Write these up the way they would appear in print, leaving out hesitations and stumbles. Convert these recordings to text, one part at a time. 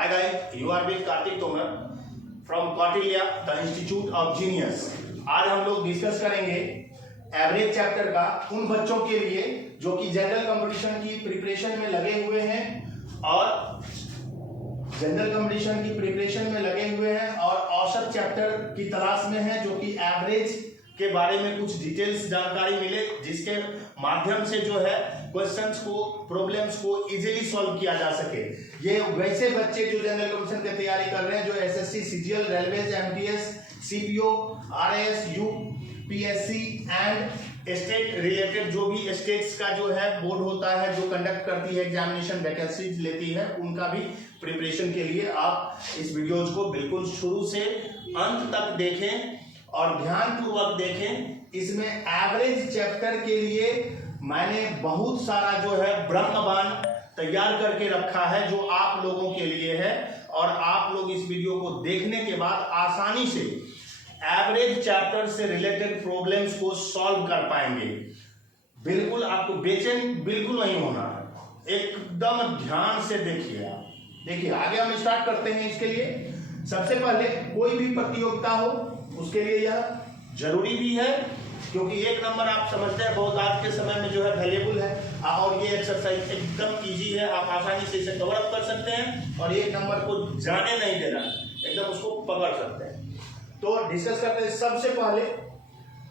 Hi guys, you are with Kartik Tomar from Kautilya, the Institute of Genius. आज हम लोग discuss करेंगे average chapter का उन बच्चों के लिए जो कि जनरल कंपटीशन की प्रिपरेशन में लगे हुए हैं और औसत चैप्टर की तलाश में हैं, जो कि एवरेज के बारे में कुछ डिटेल्स जानकारी मिले, जिसके माध्यम से जो है क्वेश्चंस को, प्रॉब्लम्स को इजीली सॉल्व किया जा सके। ये वैसे बच्चे जो जनरल कंपटीशन की तैयारी कर रहे हैं, जो SSC, CGL, railways, MTS, CPO, RAS, UPSC and state related जो भी स्टेट्स का जो है बोर्ड होता है, जो कंडक्ट करती है एग्जामिनेशन, वैकेंसीज लेती है, उनका भी प्रिपरेशन के लिए आप इस वीडियोज को बिल्कुल शुरू से अंत तक देखें और ध्यानपूर्वक देखें। इसमें एवरेज चैप्टर के लिए मैंने बहुत सारा जो है ब्रह्मबाण तैयार करके रखा है, जो आप लोगों के लिए है, और आप लोग इस वीडियो को देखने के बाद आसानी से एवरेज चैप्टर से रिलेटेड प्रॉब्लम्स को सॉल्व कर पाएंगे। बिल्कुल आपको बेचैन बिल्कुल नहीं होना है, एकदम ध्यान से देखिए। आप देखिए, आगे हम स्टार्ट करते हैं। इसके लिए सबसे पहले कोई भी प्रतियोगिता हो उसके लिए यह जरूरी भी है, क्योंकि एक नंबर आप समझते हैं बहुत आज के समय में जो है वैल्यूएबल है, और ये एक्सरसाइज एकदम इजी है, आप आसानी से इसे कवर अप कर सकते हैं और एक नंबर को जाने नहीं देना, एकदम उसको पकड़ सकते हैं। तो डिस्कस करते हैं। सबसे पहले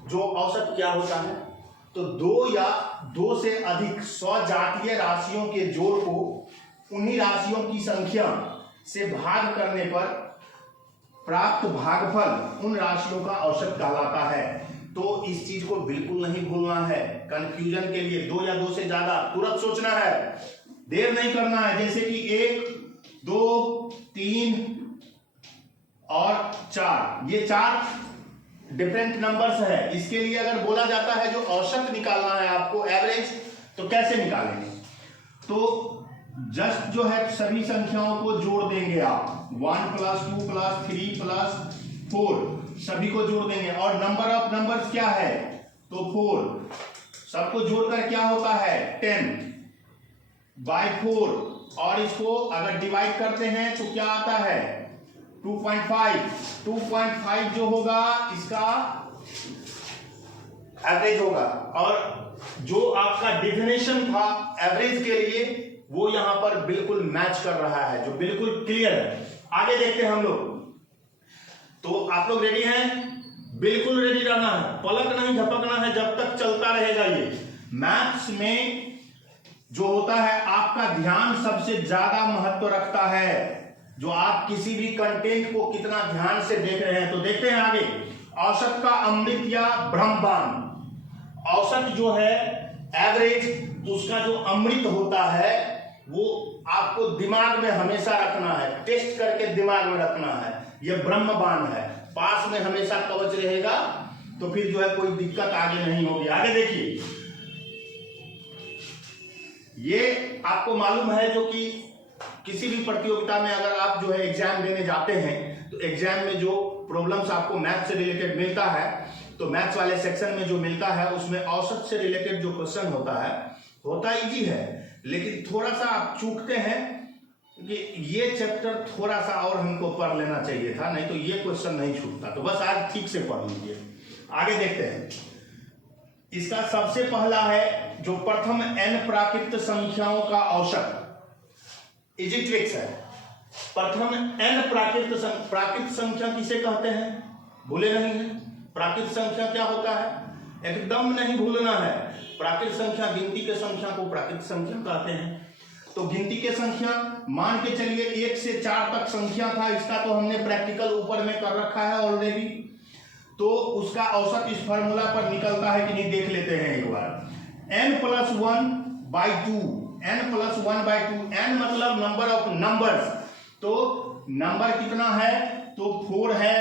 जो औसत क्या होता है, तो दो या दो से अधिक सजातीय राशियों के जोड़ को उन्हीं राशियों की संख्या से भाग करने पर प्राप्त भागफल उन राशियों का औसत कहलाता है। तो इस चीज को बिल्कुल नहीं भूलना है। कंफ्यूजन के लिए दो या दो से ज्यादा तुरंत सोचना है, देर नहीं करना है। जैसे कि 1, 2, 3 और 4, ये 4 डिफरेंट नंबर्स है। इसके लिए अगर बोला जाता है जो औसत निकालना है आपको, एवरेज, तो कैसे निकालेंगे? तो जस्ट जो है सभी संख्याओं को जोड़ देंगे आप, 1 + 2 + 3 + 4 सभी को जोड़ देंगे। और नंबर ऑफ नंबर्स क्या है, तो 4, सबको जोड़कर क्या होता है 10/4, और इसको अगर डिवाइड करते हैं तो क्या आता है 2.5 जो होगा इसका एवरेज होगा। और जो आपका डेफिनेशन था एवरेज के लिए वो यहां पर बिल्कुल मैच कर रहा है, जो बिल्कुल क्लियर है। आगे देखते हैं हम लोग। तो आप लोग रेडी हैं? बिल्कुल रेडी रहना है, पलक नहीं झपकना है जब तक चलता रहेगा। ये मैथ्स में जो होता है आपका ध्यान सबसे ज्यादा महत्व रखता है, जो आप किसी भी कंटेंट को कितना ध्यान से देख रहे हैं। तो देखते हैं आगे। औसत का अमृत या ब्रह्मबाण। औसत जो है एवरेज, उसका जो अमृत होता है वो आपको दिमाग में हमेशा रखना है, टेस्ट करके दिमाग में रखना है। ये ब्रह्मबाण है, पास में हमेशा कवच रहेगा, तो फिर जो है कोई दिक्कत आगे नहीं होगी। आगे देखिए, ये आपको मालूम है जो कि किसी भी प्रतियोगिता में अगर आप जो है एग्जाम देने जाते हैं, तो एग्जाम में जो प्रॉब्लम्स आपको मैथ से रिलेटेड मिलता है, तो मैथ्स वाले सेक्शन में जो मिलता है उसमें औसत से रिलेटेड जो क्वेश्चन होता इजी है, लेकिन थोड़ा सा आप चूकते हैं कि ये चैप्टर थोड़ा सा और हमको पढ़ लेना चाहिए था, नहीं तो ये क्वेश्चन नहीं छूटता। तो बस आज ठीक से पढ़ लीजिए। आगे देखते हैं। इसका सबसे पहला है जो प्रथम n प्राकृत संख्याओं का औसत, इजी ट्रिक्स है। प्रथम n प्राकृत संख्या किसे कहते हैं, भूले नहीं है। प्राकृत संख्या क्या होता है, एकदम नहीं भूलना है। प्राकृत संख्या, गिनती के संख्या को प्राकृत संख्या कहते हैं। तो गिनती के संख्या मान के चलिए 1 से 4 तक संख्या था, इसका तो हमने प्रैक्टिकल ऊपर में कर रखा है ऑलरेडी। तो उसका औसत इस फार्मूला पर निकलता है कि नहीं, देख लेते हैं एक बार। n + 1/2, n + 1/2, n मतलब नंबर ऑफ नंबर्स। तो नंबर कितना है, तो 4 है,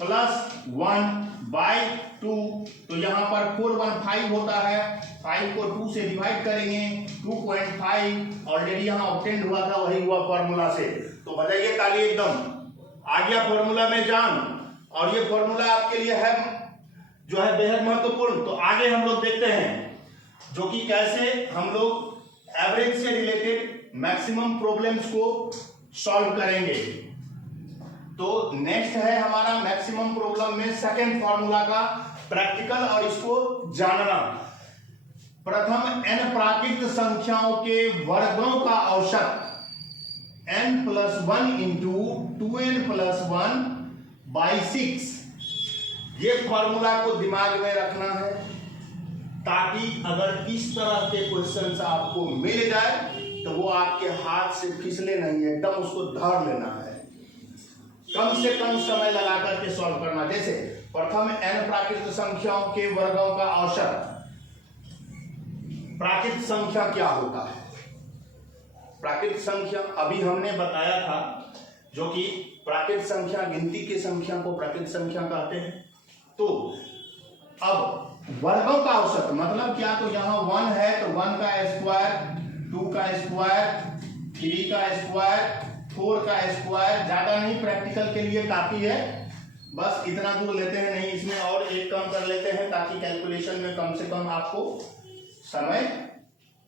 +1/2, तो यहां पर 415 होता है। 5 को 2 से डिवाइड करेंगे, 2.5 ऑलरेडी यहां ऑब्टेन्ड हुआ था, वही हुआ फॉर्मूला से। तो बजाइए ताली, एकदम आ गया फॉर्मूला में जान, और ये फॉर्मूला आपके लिए है जो है बेहद महत्वपूर्ण। तो आगे हम लोग देखते हैं जो कि कैसे हम लोग एवरेज से रिलेटेड मैक्सिमम प्रॉब्लम्स को सॉल्व करेंगे। तो नेक्स्ट है हमारा मैक्सिमम प्रॉब्लम में सेकंड फॉर्मूला का प्रैक्टिकल और इसको जानना। प्रथम n प्राकृत संख्याओं के वर्गों का औसत n+1 इंटू 2n+1 बाई 6। ये फॉर्मूला को दिमाग में रखना है ताकि अगर इस तरह के क्वेश्चंस आपको मिल जाए तो वो आपके हाथ से फिसले नहीं, एकदम उसको धर लेना है, कम से कम समय लगा करके सॉल्व करना। जैसे प्रथम n प्राकृत संख्याओं के वर्गों का औसत। प्राकृत संख्या क्या होता है? प्राकृत संख्या अभी हमने बताया था, जो कि प्राकृत संख्या गिनती की संख्या को प्राकृत संख्या कहते हैं। तो अब वर्गों का औसत मतलब क्या? तो यहाँ 1 है तो 1 का स्क्वायर, 2 का स्क्वायर, 3 का स्क्वायर, 4 का स्क्वायर। ज्यादा नहीं, प्रैक्टिकल के लिए काफी है, बस इतना दूर लेते हैं। नहीं, इसमें और एक कम कर लेते हैं ताकि कैलकुलेशन में कम से कम आपको समय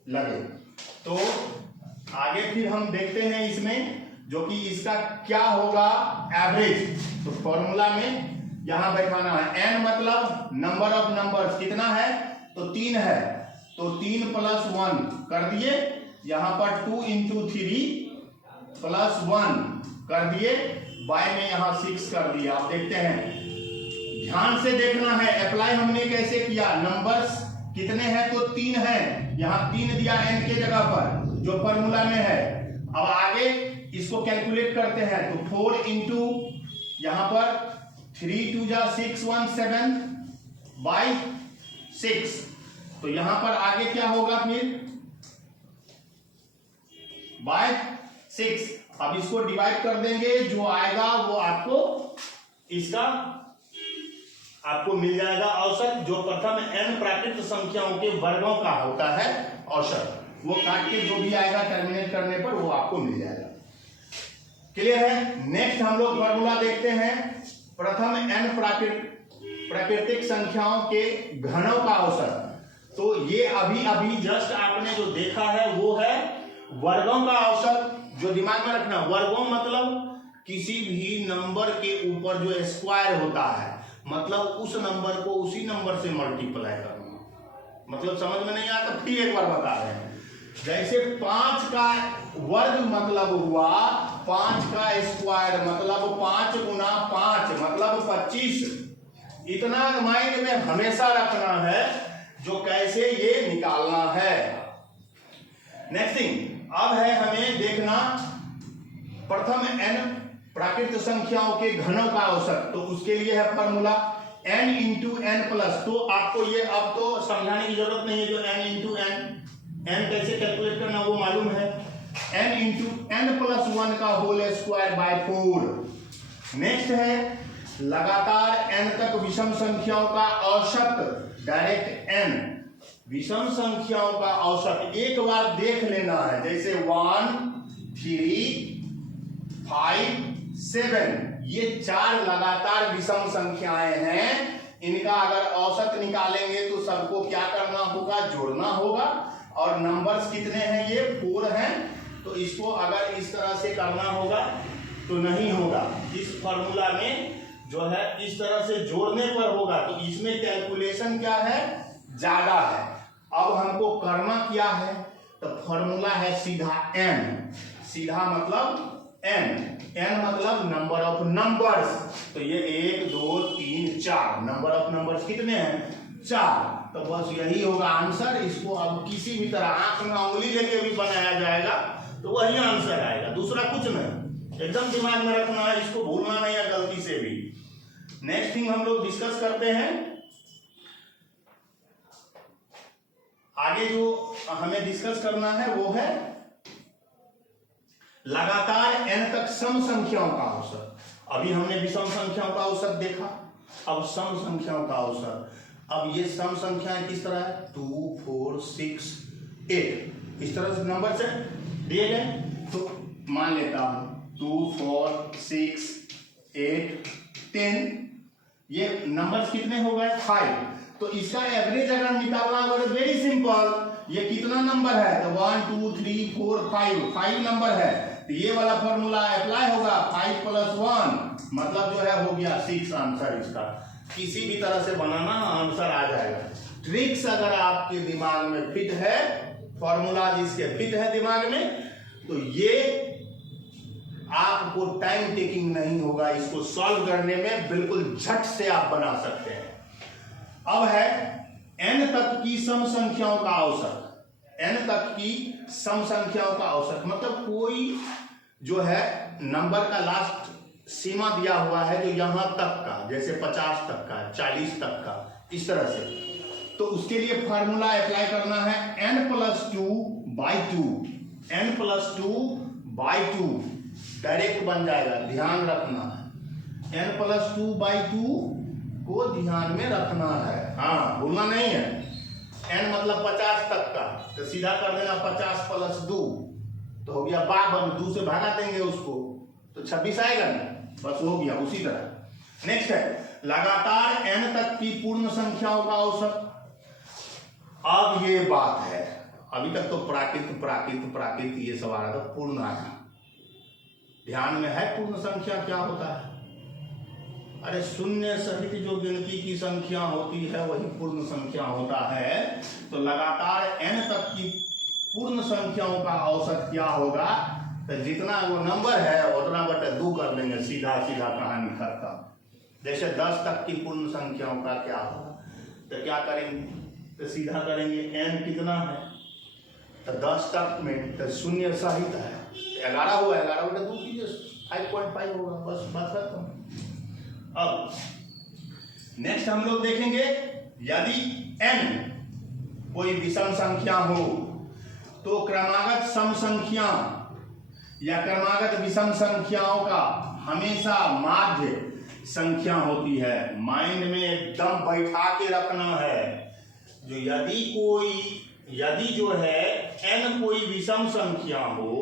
लगे। तो आगे फिर हम देखते हैं इसमें, जो कि इसका क्या होगा एवरेज। तो फॉर्मूला में यहां बैठाना है। n मतलब नंबर ऑफ नंबर्स कितना है? तो 3 है, तो 3 + 1 कर दिए। यहां पर 2 × 3 + 1 कर दिए, बाय में यहां 6 कर दिया। आप देखते हैं, ध्यान से देखना है अप्लाई हमने कैसे किया। नंबर्स कितने हैं? तो 3 है, यहां 3 दिया n के जगह पर जो फॉर्मूला में है। अब आगे इसको कैलकुलेट करते हैं, तो 4 × यहां पर 3 × 2 = 6 17 बाई 6। तो यहां पर आगे क्या होगा फिर? बाय 6। अब इसको डिवाइड कर देंगे, जो आएगा वो आपको मिल जाएगा औसत, जो प्रथम n प्राकृत संख्याओं के वर्गों का होता है औसत। वो काट के जो भी आएगा टर्मिनेट करने पर वो आपको मिल जाएगा। क्लियर है? नेक्स्ट हम लोग फॉर्मूला देखते हैं। प्रथम n प्राकृतिक संख्याओं के घनों का औसत। तो ये अभी जस्ट आपने जो देखा है वो है वर्गों का औसत। जो दिमाग में रखना, वर्गों मतलब किसी भी नंबर के ऊपर जो स्क्वायर होता है, मतलब उस नंबर को उसी नंबर से मल्टीप्लाई करना। मतलब समझ में नहीं आता, फिर एक बार बता रहे हैं। जैसे 5 का वर्ग मतलब हुआ 5 का स्क्वायर, मतलब 5 × 5 मतलब 25। इतना माइंड में हमेशा रखना है, जो कैसे ये निकालना है। नेक्स्ट थिंग अब है हमें देखना प्रथम n प्राकृत संख्याओं के घनों का औसत। तो उसके लिए है फॉर्मूला n × n+। तो आपको ये अब तो समझाने की जरूरत नहीं है, जो n × n कैसे कैलकुलेट करना वो मालूम है। n × n+1 का होल स्क्वायर बाय 4। नेक्स्ट है लगातार n तक विषम संख्याओं का औसत। डायरेक्ट n विषम संख्याओं का औसत एक बार देख लेना है। जैसे 1 3 5 7 ये 4 लगातार विषम संख्याएं हैं। इनका अगर औसत निकालेंगे तो सबको क्या करना होगा? जोड़ना होगा। और नंबर्स कितने हैं? ये 4 हैं। तो इसको अगर इस तरह से करना होगा तो नहीं होगा। इस फॉर्मूला में जो है इस तरह से जोड़ने पर होगा। तो इसमें कैलकुलेशन क्या है? ज्यादा है। अब हमको करना क्या है? तो फॉर्मूला है सीधा n। सीधा मतलब n मतलब नंबर ऑफ नंबर्स। तो ये 1 2 3 4 नंबर ऑफ नंबर्स कितने हैं? 4। तो बस यही होगा आंसर। इसको अब किसी भी तरह आंख में उंगली लेके भी बनाया जाएगा तो वही आंसर आएगा, दूसरा कुछ नहीं। एकदम दिमाग में रखना है, इसको भूलना नहीं है गलती से भी। नेक्स्ट थिंग हम लोग डिस्कस करते हैं। आगे जो हमें डिस्कस करना है वो है लगातार n तक सम संख्याओं का औसत। अभी हमने विषम संख्याओं का औसत देखा, अब सम संख्याओं का औसत। अब ये सम संख्याएं किस तरह है? 2 4 6 8 इस तरह से नंबर से दिए गए। तो मान लेता हूं 2 4 6 8 10 ये नंबर्स कितने हो गए? 5। तो इसका एवरेज अगर निकालना हो तो वेरी सिंपल। ये कितना नंबर है? तो 1 2 3 4 5 नंबर है। तो ये वाला फॉर्मूला अप्लाई होगा, 5 + 1 मतलब जो है हो गया 6 आंसर इसका। किसी भी तरह से बनाना आंसर आ जाएगा। ट्रिक्स अगर आपके दिमाग में फिट है, फॉर्मूला जिसके फिट है दिमाग में, तो ये आपको टाइम टेकिंग नहीं होगा, इसको सॉल्व करने में बिल्कुल झट से आप बना सकते हैं। अब है n तक की सम संख्याओं का औसत। n तक की सम संख्याओं का औसत मतलब कोई जो है नंबर का लास्ट सीमा दिया हुआ है जो यहां तक का, जैसे 50 तक का, 40 तक का, इस तरह से, तो उसके लिए फार्मूला अप्लाई करना है n + 2/2। n + 2/2 डायरेक्ट बन जाएगा, ध्यान रखना है। n + 2/2 को ध्यान में रखना है, हाँ भूलना नहीं है। n मतलब 50 तक का, तो सीधा कर देना 50 + 2 तो हो गया 52, 2 से भागा देंगे उसको तो 26 आएगा ना, बस हो गया। उसी तरह नेक्स्ट है लगातार n तक की पूर्ण संख्याओं का औसत। अब ये बात है, अभी तक तो प्राकृत ये सब आ रहा था, पूर्ण आया, ध्यान में है पूर्ण संख्या क्या होता है? अरे शून्य सहित जो गिनती की संख्या होती है वही पूर्ण संख्या होता है। तो लगातार n तक की पूर्ण संख्याओं का औसत क्या होगा? तो जितना वो नंबर है उतना बटे 2 कर देंगे, सीधा सीधा कहानी खत्म। जैसे 10 तक की पूर्ण संख्याओं का क्या होगा, तो क्या करेंगे, तो सीधा करेंगे n कितना है, तो 10 तक में तो शून्य सहित है 11 हुआ, 11 बटे 2 कीजिए 5.5 होगा, बस बात खत्म। अब नेक्स्ट हम लोग देखेंगे यदि n कोई विषम संख्या हो तो क्रमागत सम संख्या या क्रमागत विषम संख्याओं का हमेशा माध्य संख्या होती है। माइंड में एकदम बैठा के रखना है, जो यदि जो है n कोई विषम संख्या हो,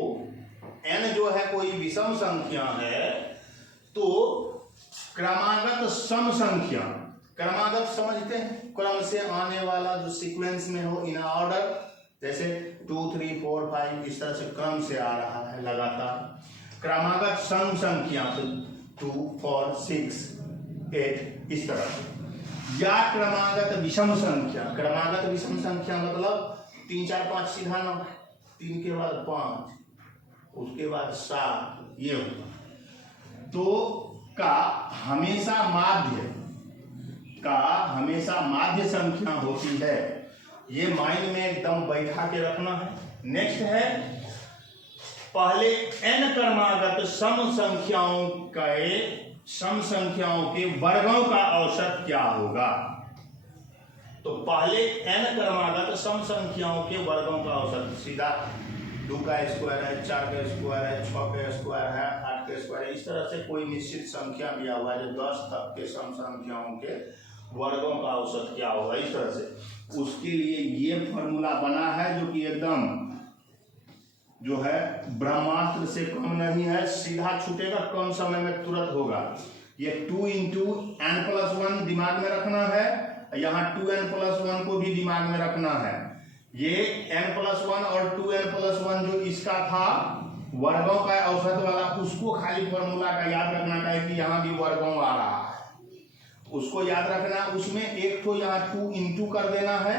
n जो है कोई विषम संख्या है, तो क्रमागत सम संख्या, क्रमागत समझते हैं, क्रम से आने वाला जो सीक्वेंस में हो, इन ऑर्डर, जैसे 2 3 4 5 इस तरह से क्रम से आ रहा है लगातार। क्रमागत सम संख्या तो 2 4 6 8 इस तरह से। या क्रमागत विषम संख्या, क्रमागत विषम संख्या मतलब 3 4 5 सीधा ना, 3 के बाद 5 उसके बाद 7 ये होगा। तो का हमेशा माध्य संख्या होती है, ये माइंड में एकदम बैठा के रखना है। नेक्स्ट है पहले n क्रमागत सम संख्याओं के वर्गों का औसत क्या होगा। तो पहले n क्रमागत सम संख्याओं के वर्गों का औसत, सीधा 2 का स्क्वायर है, 4 का स्क्वायर है, 6 का स्क्वायर है, 8 का स्क्वायर है, इस तरह से कोई निश्चित संख्या दिया हुआ है जो 10 तक के सम संख्याओं के वर्गों का औसत क्या होगा, इस तरह से। उसके लिए ये फॉर्मूला बना है जो कि एकदम जो है ब्रह्मास्त्र से कम नहीं है, सीधा छूटेगा, कम समय में तुरंत होगा। ये 2 × n + 1 दिमाग में रखना है, यहाँ 2n + 1 को भी दिमाग में रखना है। ये n + 1 और 2n + 1 जो इसका था वर्गों का औसत वाला, उसको खाली फॉर्मूला का याद रखना है कि यहाँ भी वर्गों आ रहा है, उसको याद रखना। उसमें एक तो यहाँ 2 × कर देना है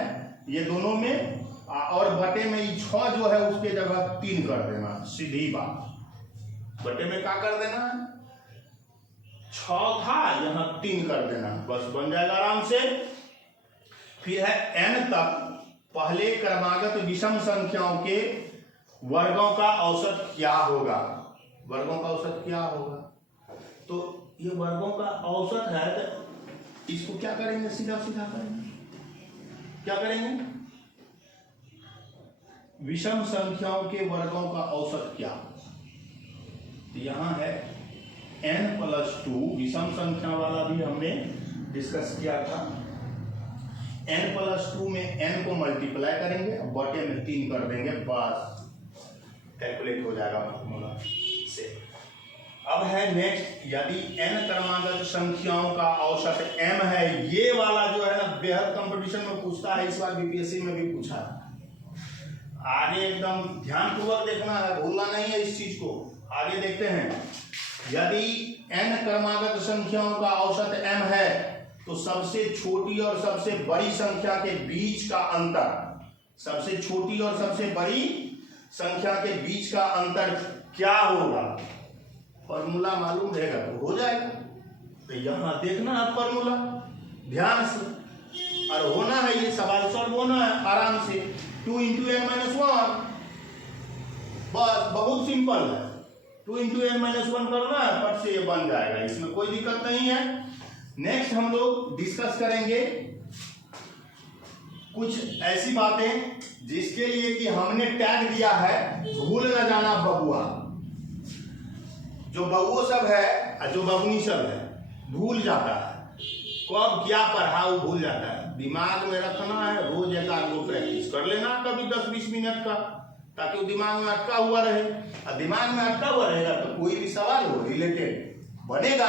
ये दोनों में, और बटे में 6 जो है उसके जगह 3 कर देना, सीधी बात। बटे में क्या कर देना है, 6 था यहाँ 3 कर देना, बस बन जाएगा आराम से। फिर है n तक पहले क्रमागत विषम संख्याओं के वर्गों का औसत क्या होगा, वर्गों का औसत क्या होगा। तो ये वर्गों का औसत है, तो इसको क्या करेंगे, सीधा सीधा करेंगे, क्या करेंगे, विषम संख्याओं के वर्गों का औसत क्या। यहां है n + 2, विषम संख्या वाला भी हमने डिस्कस किया था। n + 2 में n को मल्टीप्लाई करेंगे, बटे में 3 कर देंगे, बस कैलकुलेट हो जाएगा फॉर्मूला से। अब है नेक्स्ट, यदि n क्रमागत संख्याओं का औसत m है, ये वाला जो है ना बेहद कंपटीशन में पूछता है, इस बार बीपीएससी में भी पूछा है। आगे एकदम ध्यानपूर्वक देखना है, भूलना नहीं है इस चीज को। आगे देखते हैं, यदि n क्रमागत संख्याओं का औसत m है तो सबसे छोटी और सबसे बड़ी संख्या के बीच का अंतर, सबसे छोटी और सबसे बड़ी संख्या के बीच का अंतर क्या होगा? फॉर्मूला मालूम रहेगा तो हो जाएगा। तो यहां देखना है फॉर्मूला ध्यान से, और होना है, ये सवाल सॉल्व होना है आराम से। 2 × n-1, बस बहुत सिंपल है। 2 × n-1 करना है, फट से ये बन जाएगा, इसमें कोई दिक्कत नहीं है। नेक्स्ट हम लोग डिस्कस करेंगे कुछ ऐसी बातें जिसके लिए कि हमने टैग दिया है भूल न जाना बबुआ। जो बबुओ सब है, जो बबुनी सब है, भूल जाता है, कब क्या पढ़ा वो भूल जाता है। दिमाग में रखना है, रोज एक आध गो प्रैक्टिस कर लेना कभी 10-20 मिनट का, ताकि वो दिमाग में अटका हुआ रहे। और दिमाग में अटका हुआ रहेगा तो कोई भी सवाल हो रिलेटेड बनेगा।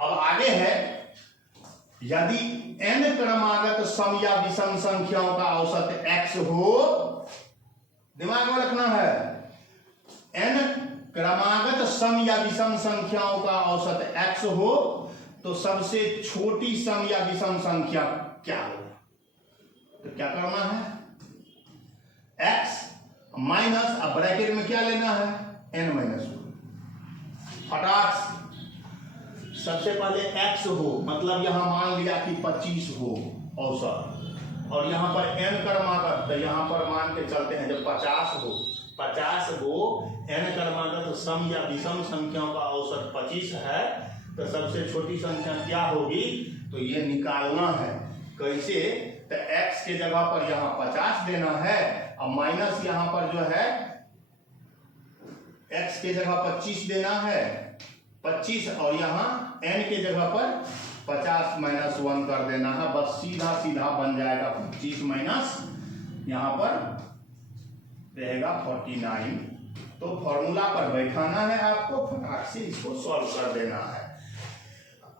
अब आगे है, यदि n क्रमागत सम या विषम संख्याओं का औसत x हो, दिमाग में रखना है, n क्रमागत सम या विषम संख्याओं का औसत x हो तो सबसे छोटी सम या विषम संख्या क्या होगा? तो क्या करना है, x माइनस, अब ब्रैकेट में क्या लेना है, n-1। फटाक से सबसे पहले x हो, मतलब यहां मान लिया कि 25 हो औसत, और यहां पर n क्रमागत, तो यहां पर मान के चलते हैं जब 50 हो n क्रमागत सम या विषम संख्याओं का औसत 25 है तो सबसे छोटी संख्या क्या होगी? तो ये निकालना है। कैसे? तो x के जगह पर यहां 50 देना है, और माइनस यहां पर जो है x के जगह 25 देना है, 25, और यहां n के जगह पर 50 - 1 कर देना है। बस सीधा सीधा बन जाएगा 25 माइनस यहां पर रहेगा 49। तो फॉर्मूला पर बैठाना है आपको, फटाक से इसको सॉल्व कर देना है।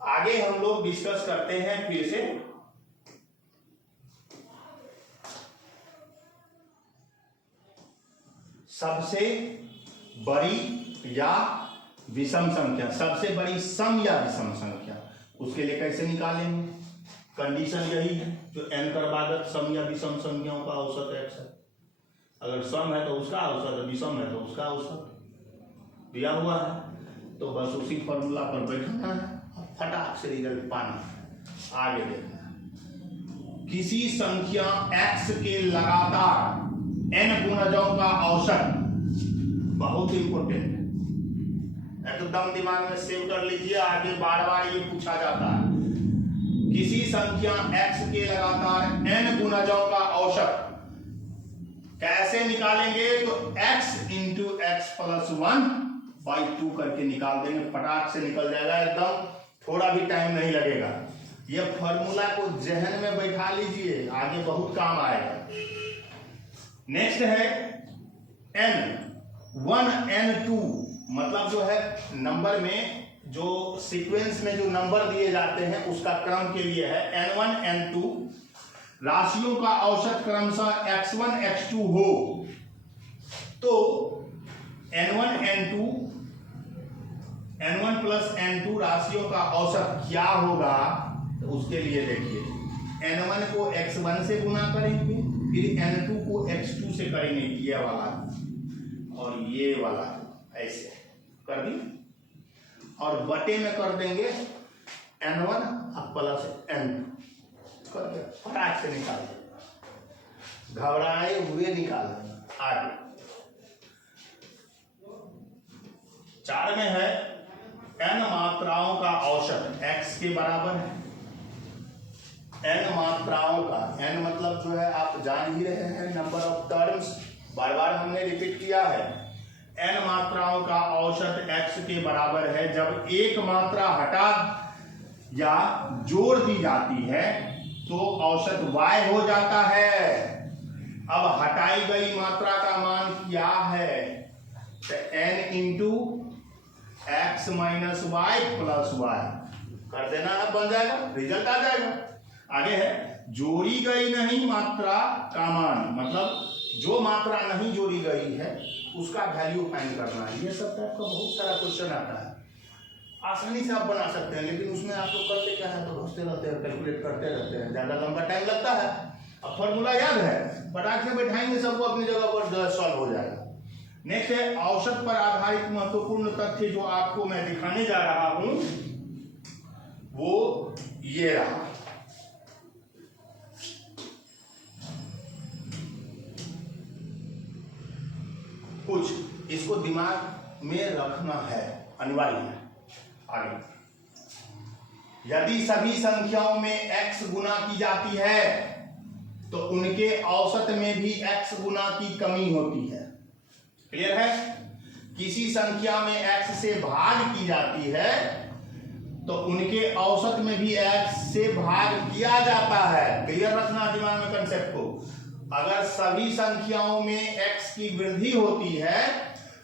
आगे हम लोग डिस्कस करते हैं फिर से सबसे बड़ी या विषम संख्या, सबसे बड़ी सम या विषम संख्या, उसके लिए कैसे निकालेंगे? कंडीशन यही है, जो n क्रमागत सम या विषम संख्याओं का औसत x है। अगर सम है तो उसका औसत, विषम है तो उसका औसत दिया हुआ है, तो बस उसी फॉर्मूला पर बैठना है, फटाक से रिजल्ट पाना है। आगे देखना, किसी संख्या x के लगातार n गुणजों का औसत, बहुत इंपॉर्टेंट है, एकदम दिमाग में सेव कर लीजिए, आगे बार बार ये पूछा जाता है। किसी संख्या x के लगातार n गुणजों का औसत कैसे निकालेंगे? तो x × x + 1/2 करके निकाल देंगे, फटाक से निकल जाएगा एकदम, थोड़ा भी टाइम नहीं लगेगा। ये फॉर्मूला को जहन में बैठा लीजिए, आगे बहुत काम आएगा। नेक्स्ट है n1 n2, मतलब जो है नंबर में जो सीक्वेंस में जो नंबर दिए जाते हैं उसका क्रम के लिए है n1 n2। राशियों का औसत क्रमशः x1 x2 हो तो n1 n2 n1 + n2 राशियों का औसत क्या होगा? तो उसके लिए देखिए, n1 को x1 से गुना करेंगे, फिर n2 को x2 से करेंगे, ये वाला और ये वाला, ऐसे कर दी, और बटे में कर देंगे n1 + n2 कर दे, फटाक से निकाल दे, घबराए हुए निकाल देना। आगे 4 में है, n मात्राओं का औसत x के बराबर है। n मात्राओं का, n मतलब जो है आप जान ही रहे हैं, नंबर ऑफ टर्म्स, बार बार हमने रिपीट किया है। n मात्राओं का औसत x के बराबर है जब एक मात्रा हटा या जोड़ दी जाती है तो औसत y हो जाता है। अब हटाई गई मात्रा का मान क्या है? तो n × x - y + y कर देना है, बन जाएगा, रिजल्ट आ जाएगा। आगे है, जोड़ी गई नहीं मात्रा का मान, मतलब जो मात्रा नहीं जोड़ी गई है उसका वैल्यू फाइंड करना है। ये सब टाइप का बहुत सारा क्वेश्चन आता है, आसानी से आप बना सकते हैं, लेकिन उसमें आप लोग करते क्या है, तो घुसते रहते हैं, कैलकुलेट करते रहते हैं, ज़्यादा लंबा टाइम लगता है। अब फॉर्मूला याद है, पटाख से बैठाएंगे सबको अपनी जगह पर सॉल्व हो जाएगा। नेक्स्ट है औसत पर आधारित महत्वपूर्ण तथ्य जो आपको मैं दिखाने जा रहा हूं वो ये रहा। कुछ इसको दिमाग में रखना है, अनिवार्य है। आगे, यदि सभी संख्याओं में x गुना की जाती है तो उनके औसत में भी x गुना की कमी होती है। क्लियर है? किसी संख्या में x से भाग की जाती है तो उनके औसत में भी x से भाग किया जाता है। क्लियर रखना दिमाग में कंसेप्ट को। अगर सभी संख्याओं में x की वृद्धि होती है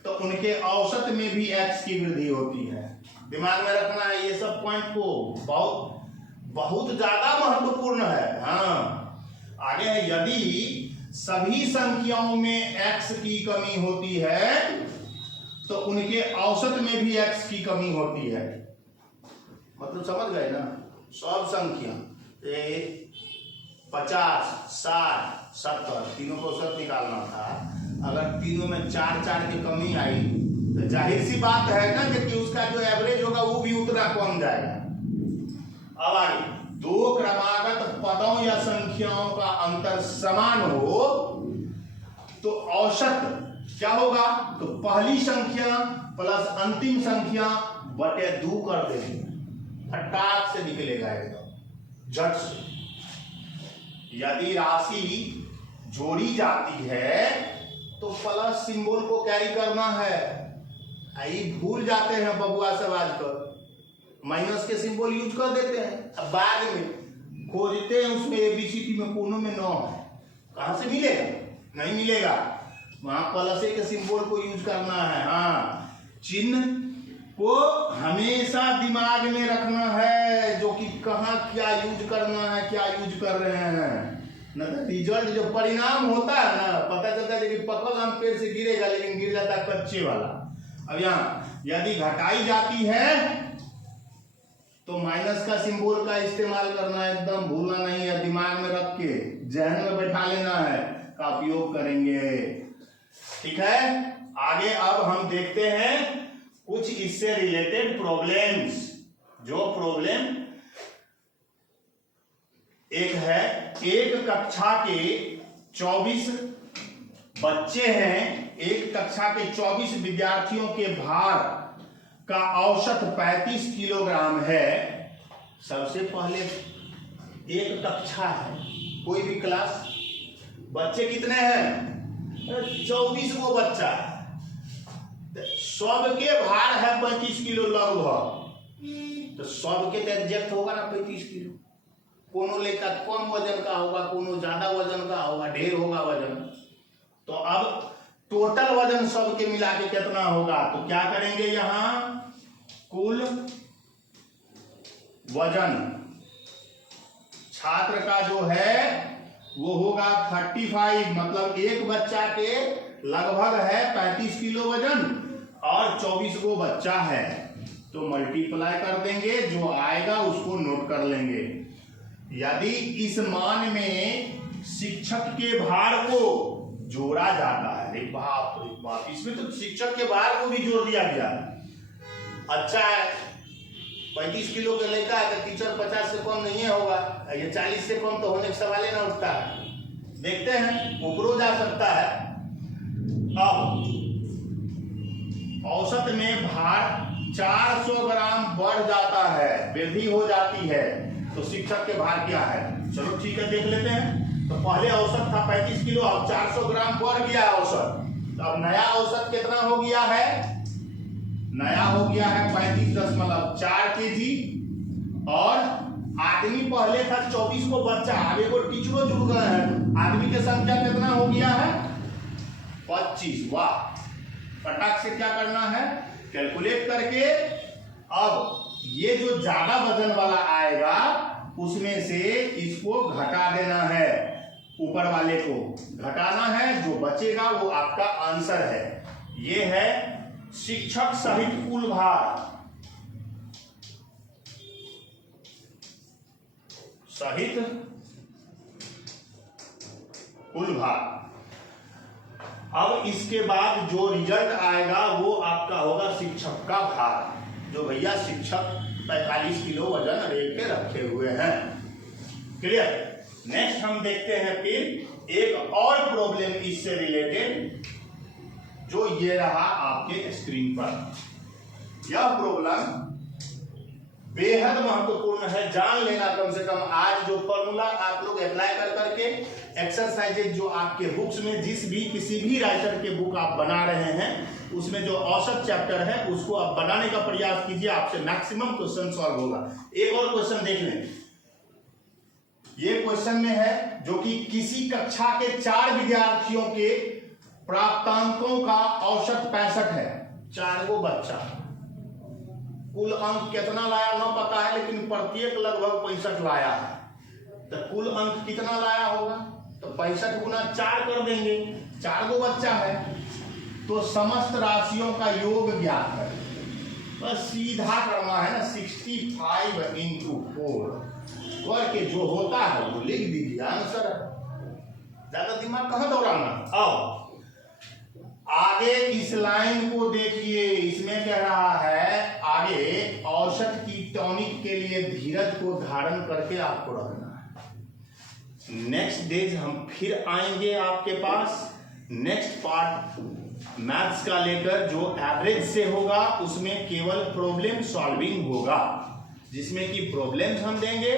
तो उनके औसत में भी x की वृद्धि होती है। दिमाग में रखना है ये सब पॉइंट को, बहुत ज्यादा महत्वपूर्ण है। हाँ, आगे है, यदि सभी संख्याओं में x की कमी होती है तो उनके औसत में भी x की कमी होती है। मतलब समझ गए ना? सब संख्या 50, 60, 70 तीनों को औसत निकालना था। अगर तीनों में 4 की कमी आई तो जाहिर सी बात है ना कि उसका जो एवरेज होगा वो भी उतना कम जाएगा। अब आगे, दो क्रमागत पदों या संख्याओं का अंतर समान हो तो औसत क्या होगा? तो पहली संख्या प्लस अंतिम संख्या बटे 2 कर देंगे, फटाक से निकलेगा एकदम झट से। यदि राशि जोड़ी जाती है तो प्लस सिंबल को कैरी करना है। आई भूल जाते हैं बबुआ सब आजकल, माइनस के सिंबल यूज कर देते हैं। अब बाद में खोजते हैं उसमें एबीसीडी में कोनों में 9 है, कहां से मिलेगा? नहीं मिलेगा, वहां प्लस के सिंबल को यूज करना है। हाँ, चिन्ह को हमेशा दिमाग में रखना है, जो कि कहाँ क्या यूज करना है, क्या यूज कर रहे हैं। न रिजल्ट जो परिणाम होता है ना, पता चलता है कि पकल आम पेड़ से गिरेगा लेकिन गिर जाता है कच्चे वाला। अब यहाँ यदि घटाई जाती है तो माइनस का सिंबल का इस्तेमाल करना है, एकदम भूलना नहीं है, दिमाग में रख के जहन में बैठा लेना है, का उपयोग करेंगे। ठीक है, आगे अब हम देखते हैं कुछ इससे रिलेटेड प्रॉब्लम्स। जो प्रॉब्लम एक है, एक कक्षा के 24 बच्चे हैं, एक कक्षा के 24 विद्यार्थियों के भार का औसत 35 किलोग्राम है। सबसे पहले एक कक्षा है, कोई भी क्लास, बच्चे कितने हैं? 24 को बच्चा है, सबके भार है 35 किलो लगभग, तो सबके तो एग्जैक्ट होगा ना 35 किलो। कोनो लेका कम वजन का होगा, कोनो ज्यादा वजन का होगा, ढेर होगा वजन। तो अब टोटल वजन सबके मिला के कितना होगा? तो क्या करेंगे, यहां कुल वजन छात्र का जो है वो होगा 35, मतलब एक बच्चा के लगभग है 35 किलो वजन और 24 को बच्चा है, तो मल्टीप्लाई कर देंगे, जो आएगा उसको नोट कर लेंगे। यदि इस मान में शिक्षक के भार को जोड़ा जाता है, अरे बाप रे बाप, इसमें तो शिक्षक के भार को भी जोड़ दिया गया। अच्छा है, 35 किलो के लड़का है तो टीचर 50 से कम नहीं होगा, ये 40 से कम तो होने का सवाल ही ना उठता है। देखते हैं, ऊपरों जा सकता है। अब औसत में भार 400 ग्राम बढ़ जाता है, वृद्धि हो जाती है, तो शिक्षक के भार क्या है? चलो ठीक है, देख लेते हैं। तो पहले औसत था 35 किलो, अब 400 ग्राम बढ़ गया औसत, तो अब नया औसत कितना हो गया है? नया हो गया है 35.4 kg, और आदमी पहले था 24 को बच्चा, आगे को टीचरों जुड़ गए हैं, आदमी की संख्या कितना हो गया है? 25। वाह, फटाक से क्या करना है, कैलकुलेट करके अब ये जो ज्यादा वजन वाला आएगा उसमें से इसको घटा देना है, ऊपर वाले को घटाना है, जो बचेगा वो आपका आंसर है। ये है शिक्षक सहित कुल भार, सहित कुल भार। अब इसके बाद जो रिजल्ट आएगा वो आपका होगा शिक्षक का भार, जो भैया शिक्षक 45 किलो वजन रेल के रखे हुए हैं। क्लियर। नेक्स्ट हम देखते हैं फिर एक और प्रॉब्लम इससे रिलेटेड, जो ये रहा आपके स्क्रीन पर। यह प्रॉब्लम बेहद महत्वपूर्ण है, जान लेना कम से कम। आज जो फॉर्मूला आप लोग अप्लाई कर करके एक्सरसाइजेज जो आपके बुक्स में, जिस भी किसी भी राइटर के बुक आप बना रहे हैं, उसमें जो औसत चैप्टर है उसको आप बनाने का प्रयास कीजिए, आपसे मैक्सिमम क्वेश्चन सॉल्व होगा। एक और क्वेश्चन देख लें। ये क्वेश्चन में है जो कि किसी कक्षा के 4 विद्यार्थियों के प्राप्तांकों का औसत 65 है। 4 गो बच्चा, कुल अंक कितना लाया न पता है, लेकिन प्रत्येक लगभग 65 लाया है। तो कुल अंक कितना लाया होगा, तो 65 गुना 4 कर देंगे, 4 गो बच्चा है। तो समस्त राशियों का योग ज्ञात है, बस सीधा करना है ना, 65 × 4 करके जो होता है वो लिख दीजिए, आंसर। ज्यादा दिमाग कहाँ दौड़ाना। अब आगे इस लाइन को देखिए, इसमें कह रहा है आगे औसत की टॉनिक के लिए धीरज को धारण करके आपको रखना है। नेक्स्ट डेज हम फिर आएंगे आपके पास, नेक्स्ट पार्ट मैथ्स का लेकर, जो एवरेज से होगा उसमें केवल प्रॉब्लम सॉल्विंग होगा, जिसमें कि प्रॉब्लम्स हम देंगे,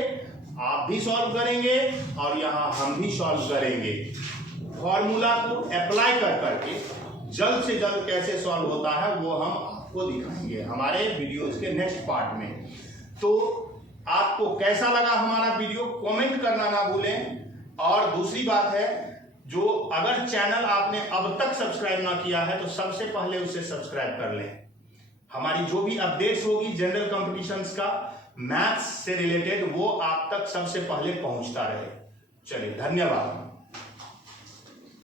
आप भी सॉल्व करेंगे और यहाँ हम भी सॉल्व करेंगे। फॉर्मूला को अप्लाई कर करके जल्द से जल्द कैसे सॉल्व होता है वो हम आपको दिखाएंगे हमारे वीडियोस के नेक्स्ट पार्ट में। तो आपको कैसा लगा हमारा वीडियो कमेंट करना ना भूलें। और दूसरी बात है, जो अगर चैनल आपने अब तक सब्सक्राइब ना किया है तो सबसे पहले उसे सब्सक्राइब कर लें। हमारी जो भी अपडेट्स होगी जनरल कॉम्पिटिशन्स का, मैथ्स से रिलेटेड, वो आप तक सबसे पहले पहुंचता रहे। चलिए, धन्यवाद।